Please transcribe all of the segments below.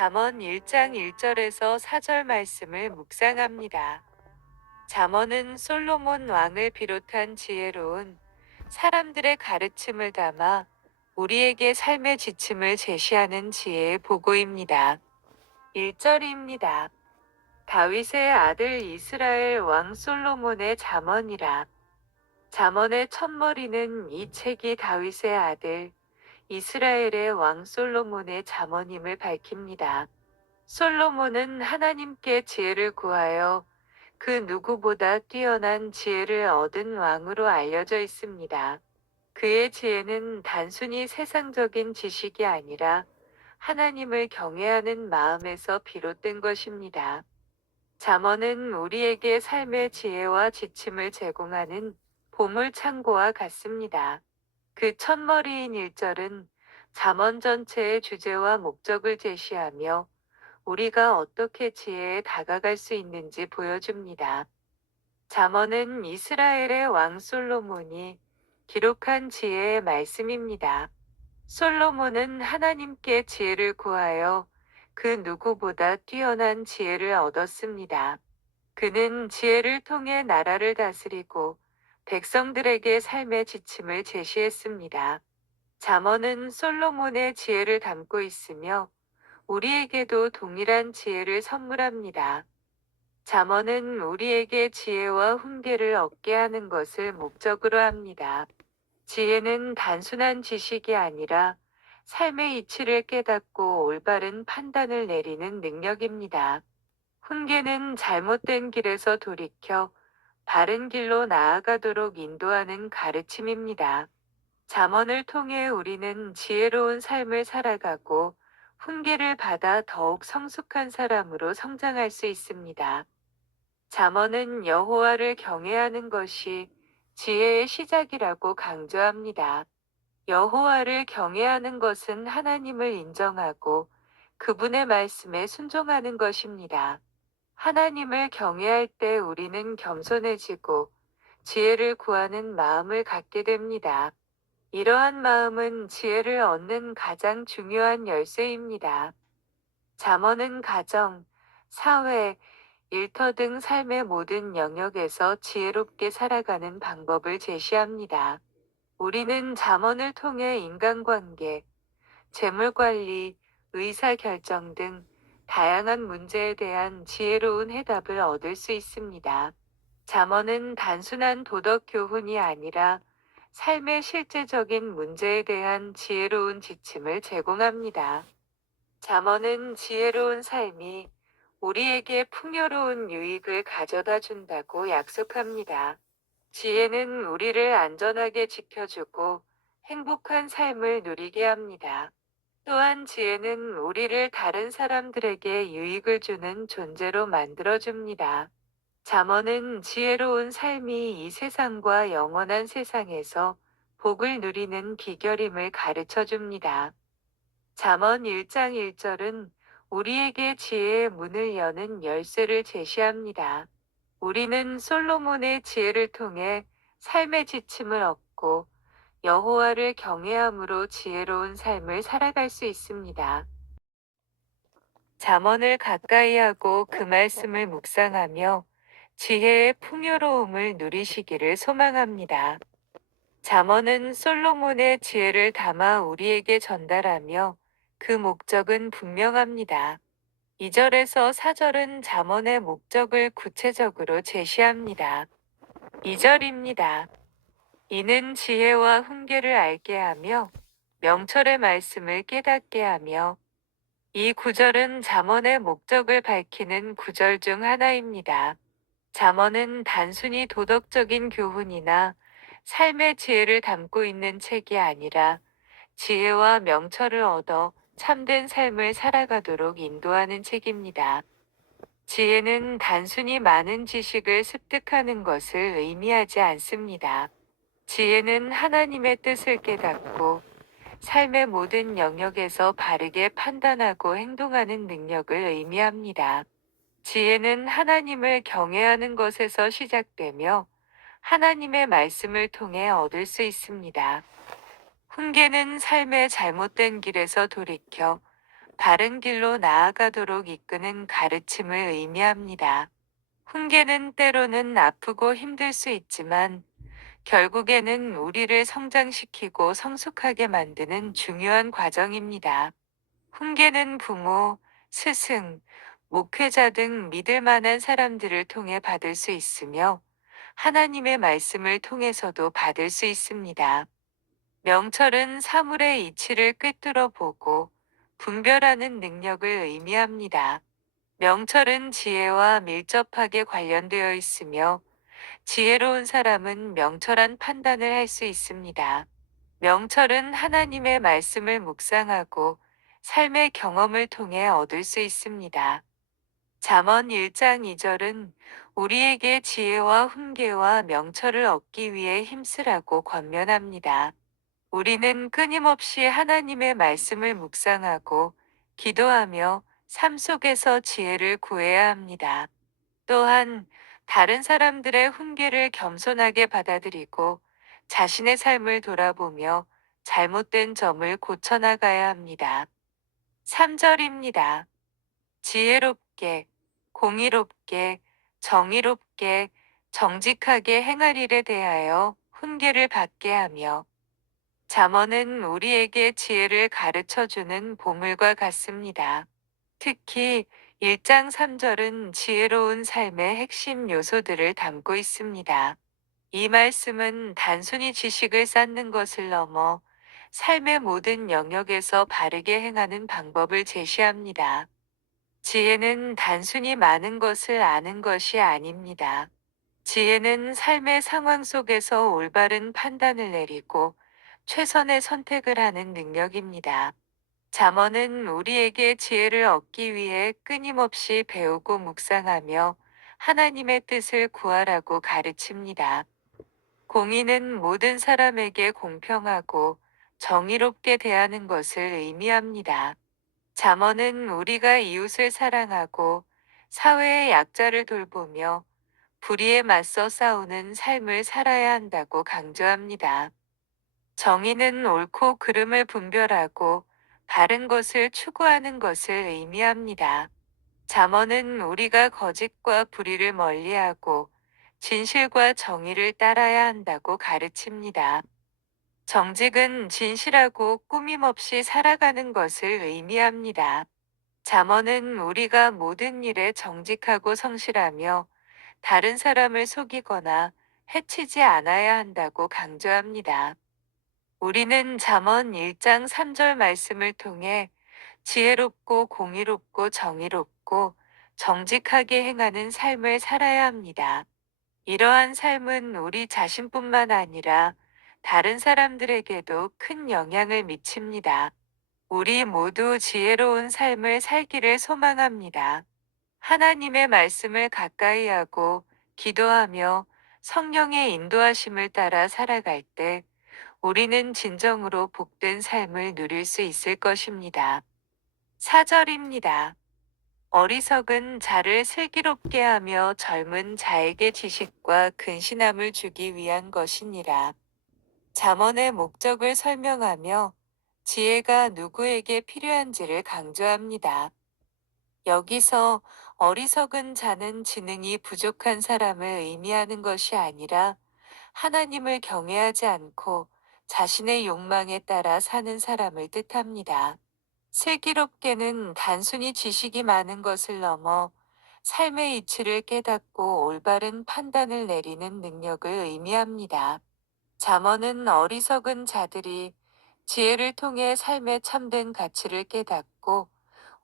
잠언 1장 1절에서 4절 말씀을 묵상합니다. 잠언은 솔로몬 왕을 비롯한 지혜로운 사람들의 가르침을 담아 우리에게 삶의 지침을 제시하는 지혜의 보고입니다. 1절입니다. 다윗의 아들 이스라엘 왕 솔로몬의 잠언이라. 잠언의 첫머리는 이 책이 다윗의 아들 이스라엘의 왕 솔로몬의 잠언임을 밝힙니다. 솔로몬은 하나님께 지혜를 구하여 그 누구보다 뛰어난 지혜를 얻은 왕으로 알려져 있습니다. 그의 지혜는 단순히 세상적인 지식이 아니라 하나님을 경외하는 마음에서 비롯된 것입니다. 잠언은 우리에게 삶의 지혜와 지침을 제공하는 보물 창고와 같습니다. 그 첫머리인 1절은 잠언 전체의 주제와 목적을 제시하며 우리가 어떻게 지혜에 다가갈 수 있는지 보여줍니다. 잠언은 이스라엘의 왕 솔로몬이 기록한 지혜의 말씀입니다. 솔로몬은 하나님께 지혜를 구하여 그 누구보다 뛰어난 지혜를 얻었습니다. 그는 지혜를 통해 나라를 다스리고 백성들에게 삶의 지침을 제시했습니다. 잠언은 솔로몬의 지혜를 담고 있으며 우리에게도 동일한 지혜를 선물합니다. 잠언은 우리에게 지혜와 훈계를 얻게 하는 것을 목적으로 합니다. 지혜는 단순한 지식이 아니라 삶의 이치를 깨닫고 올바른 판단을 내리는 능력입니다. 훈계는 잘못된 길에서 돌이켜 바른 길로 나아가도록 인도하는 가르침입니다. 잠언을 통해 우리는 지혜로운 삶을 살아가고 훈계를 받아 더욱 성숙한 사람으로 성장할 수 있습니다. 잠언은 여호와를 경외하는 것이 지혜의 시작이라고 강조합니다. 여호와를 경외하는 것은 하나님을 인정하고 그분의 말씀에 순종하는 것입니다. 하나님을 경외할 때 우리는 겸손해지고 지혜를 구하는 마음을 갖게 됩니다. 이러한 마음은 지혜를 얻는 가장 중요한 열쇠입니다. 잠언은 가정, 사회, 일터 등 삶의 모든 영역에서 지혜롭게 살아가는 방법을 제시합니다. 우리는 잠언을 통해 인간관계, 재물관리, 의사결정 등 다양한 문제에 대한 지혜로운 해답을 얻을 수 있습니다. 잠언은 단순한 도덕 교훈이 아니라 삶의 실제적인 문제에 대한 지혜로운 지침을 제공합니다. 잠언은 지혜로운 삶이 우리에게 풍요로운 유익을 가져다 준다고 약속합니다. 지혜는 우리를 안전하게 지켜주고 행복한 삶을 누리게 합니다. 또한 지혜는 우리를 다른 사람들에게 유익을 주는 존재로 만들어줍니다. 잠언은 지혜로운 삶이 이 세상과 영원한 세상에서 복을 누리는 비결임을 가르쳐 줍니다. 잠언 1장 1절은 우리에게 지혜의 문을 여는 열쇠를 제시합니다. 우리는 솔로몬의 지혜를 통해 삶의 지침을 얻고 여호와를 경외함으로 지혜로운 삶을 살아갈 수 있습니다. 잠언을 가까이 하고 그 말씀을 묵상하며 지혜의 풍요로움을 누리시기를 소망합니다. 잠언은 솔로몬의 지혜를 담아 우리에게 전달하며 그 목적은 분명합니다. 2절에서 4절은 잠언의 목적을 구체적으로 제시합니다. 2절입니다. 이는 지혜와 훈계를 알게 하며 명철의 말씀을 깨닫게 하며. 이 구절은 잠언의 목적을 밝히는 구절 중 하나입니다. 잠언은 단순히 도덕적인 교훈이나 삶의 지혜를 담고 있는 책이 아니라 지혜와 명철을 얻어 참된 삶을 살아가도록 인도하는 책입니다. 지혜는 단순히 많은 지식을 습득하는 것을 의미하지 않습니다. 지혜는 하나님의 뜻을 깨닫고 삶의 모든 영역에서 바르게 판단하고 행동하는 능력을 의미합니다. 지혜는 하나님을 경외하는 것에서 시작되며 하나님의 말씀을 통해 얻을 수 있습니다. 훈계는 삶의 잘못된 길에서 돌이켜 바른 길로 나아가도록 이끄는 가르침을 의미합니다. 훈계는 때로는 아프고 힘들 수 있지만 결국에는 우리를 성장시키고 성숙하게 만드는 중요한 과정입니다. 훈계는 부모, 스승, 목회자 등 믿을 만한 사람들을 통해 받을 수 있으며 하나님의 말씀을 통해서도 받을 수 있습니다. 명철은 사물의 이치를 꿰뚫어 보고 분별하는 능력을 의미합니다. 명철은 지혜와 밀접하게 관련되어 있으며 지혜로운 사람은 명철한 판단을 할 수 있습니다. 명철은 하나님의 말씀을 묵상하고 삶의 경험을 통해 얻을 수 있습니다. 잠언 1장 2절은 우리에게 지혜와 훈계와 명철을 얻기 위해 힘쓰라고 권면합니다. 우리는 끊임없이 하나님의 말씀을 묵상하고 기도하며 삶 속에서 지혜를 구해야 합니다. 또한 다른 사람들의 훈계를 겸손하게 받아들이고 자신의 삶을 돌아보며 잘못된 점을 고쳐나가야 합니다. 3절입니다. 지혜롭게, 공의롭게, 정의롭게, 정직하게 행할 일에 대하여 훈계를 받게 하며 잠언은 우리에게 지혜를 가르쳐 주는 보물과 같습니다. 특히 1장 3절은 지혜로운 삶의 핵심 요소들을 담고 있습니다. 이 말씀은 단순히 지식을 쌓는 것을 넘어 삶의 모든 영역에서 바르게 행하는 방법을 제시합니다. 지혜는 단순히 많은 것을 아는 것이 아닙니다. 지혜는 삶의 상황 속에서 올바른 판단을 내리고 최선의 선택을 하는 능력입니다. 잠언은 우리에게 지혜를 얻기 위해 끊임없이 배우고 묵상하며 하나님의 뜻을 구하라고 가르칩니다. 공의는 모든 사람에게 공평하고 정의롭게 대하는 것을 의미합니다. 잠언은 우리가 이웃을 사랑하고 사회의 약자를 돌보며 불의에 맞서 싸우는 삶을 살아야 한다고 강조합니다. 정의는 옳고 그름을 분별하고 바른 것을 추구하는 것을 의미합니다. 잠언은 우리가 거짓과 불의를 멀리하고 진실과 정의를 따라야 한다고 가르칩니다. 정직은 진실하고 꾸밈없이 살아가는 것을 의미합니다. 잠언은 우리가 모든 일에 정직하고 성실하며 다른 사람을 속이거나 해치지 않아야 한다고 강조합니다. 우리는 잠언 1장 3절 말씀을 통해 지혜롭고 공의롭고 정의롭고 정직하게 행하는 삶을 살아야 합니다. 이러한 삶은 우리 자신뿐만 아니라 다른 사람들에게도 큰 영향을 미칩니다. 우리 모두 지혜로운 삶을 살기를 소망합니다. 하나님의 말씀을 가까이 하고 기도하며 성령의 인도하심을 따라 살아갈 때 우리는 진정으로 복된 삶을 누릴 수 있을 것입니다. 4절입니다. 어리석은 자를 슬기롭게 하며 젊은 자에게 지식과 근신함을 주기 위한 것이니라. 잠언의 목적을 설명하며 지혜가 누구에게 필요한지를 강조합니다. 여기서 어리석은 자는 지능이 부족한 사람을 의미하는 것이 아니라 하나님을 경외하지 않고 자신의 욕망에 따라 사는 사람을 뜻합니다. 슬기롭게는 단순히 지식이 많은 것을 넘어 삶의 이치를 깨닫고 올바른 판단을 내리는 능력을 의미합니다. 잠언은 어리석은 자들이 지혜를 통해 삶의 참된 가치를 깨닫고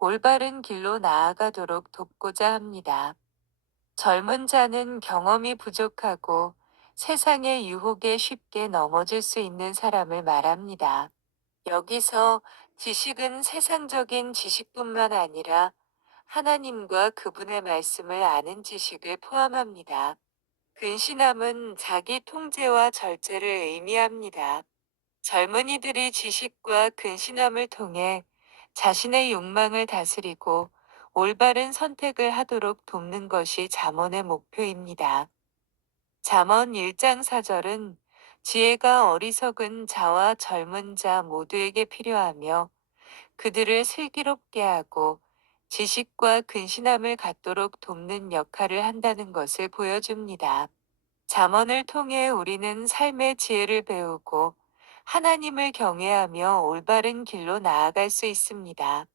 올바른 길로 나아가도록 돕고자 합니다. 젊은 자는 경험이 부족하고 세상의 유혹에 쉽게 넘어질 수 있는 사람을 말합니다. 여기서 지식은 세상적인 지식뿐만 아니라 하나님과 그분의 말씀을 아는 지식을 포함합니다. 근신함은 자기 통제와 절제를 의미합니다. 젊은이들이 지식과 근신함을 통해 자신의 욕망을 다스리고 올바른 선택을 하도록 돕는 것이 잠언의 목표입니다. 잠언 1장 4절은 지혜가 어리석은 자와 젊은 자 모두에게 필요하며 그들을 슬기롭게 하고 지식과 근신함을 갖도록 돕는 역할을 한다는 것을 보여줍니다. 잠언을 통해 우리는 삶의 지혜를 배우고 하나님을 경외하며 올바른 길로 나아갈 수 있습니다.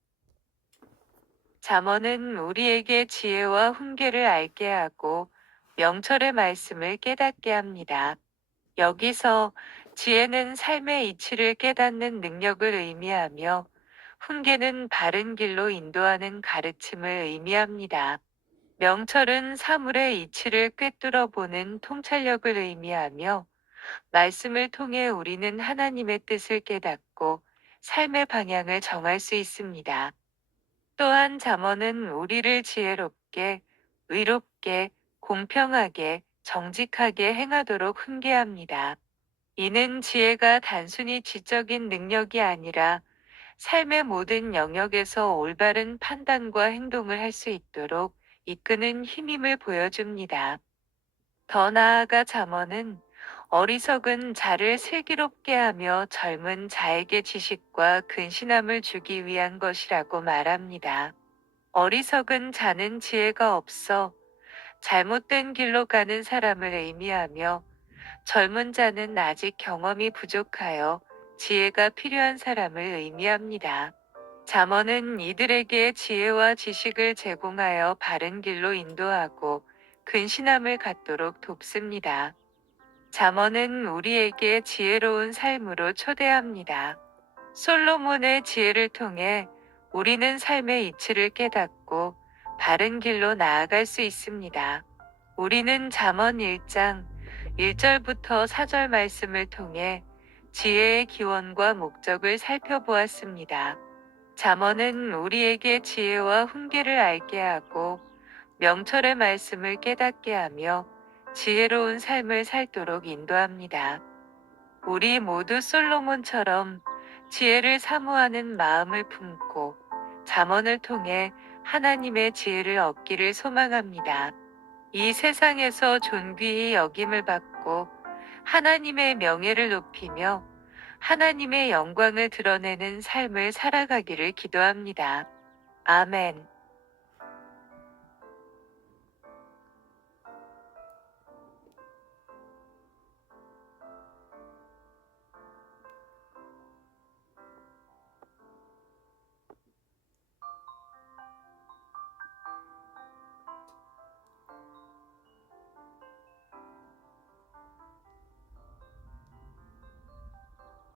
잠언은 우리에게 지혜와 훈계를 알게 하고 명철의 말씀을 깨닫게 합니다. 여기서 지혜는 삶의 이치를 깨닫는 능력을 의미하며 훈계는 바른 길로 인도하는 가르침을 의미합니다. 명철은 사물의 이치를 꿰뚫어 보는 통찰력을 의미하며 말씀을 통해 우리는 하나님의 뜻을 깨닫고 삶의 방향을 정할 수 있습니다. 또한 잠언은 우리를 지혜롭게, 의롭게, 공평하게, 정직하게 행하도록 훈계합니다. 이는 지혜가 단순히 지적인 능력이 아니라 삶의 모든 영역에서 올바른 판단과 행동을 할 수 있도록 이끄는 힘임을 보여줍니다. 더 나아가 잠언은 어리석은 자를 슬기롭게 하며 젊은 자에게 지식과 근신함을 주기 위한 것이라고 말합니다. 어리석은 자는 지혜가 없어 잘못된 길로 가는 사람을 의미하며 젊은 자는 아직 경험이 부족하여 지혜가 필요한 사람을 의미합니다. 잠언은 이들에게 지혜와 지식을 제공하여 바른 길로 인도하고 근신함을 갖도록 돕습니다. 잠언은 우리에게 지혜로운 삶으로 초대합니다. 솔로몬의 지혜를 통해 우리는 삶의 이치를 깨닫고 바른 길로 나아갈 수 있습니다. 우리는 잠언 1장 1절부터 4절 말씀을 통해 지혜의 기원과 목적을 살펴보았습니다. 잠언은 우리에게 지혜와 훈계를 알게 하고 명철의 말씀을 깨닫게 하며 지혜로운 삶을 살도록 인도합니다. 우리 모두 솔로몬처럼 지혜를 사모하는 마음을 품고 잠언을 통해 하나님의 지혜를 얻기를 소망합니다. 이 세상에서 존귀히 여김을 받고 하나님의 명예를 높이며 하나님의 영광을 드러내는 삶을 살아가기를 기도합니다. 아멘.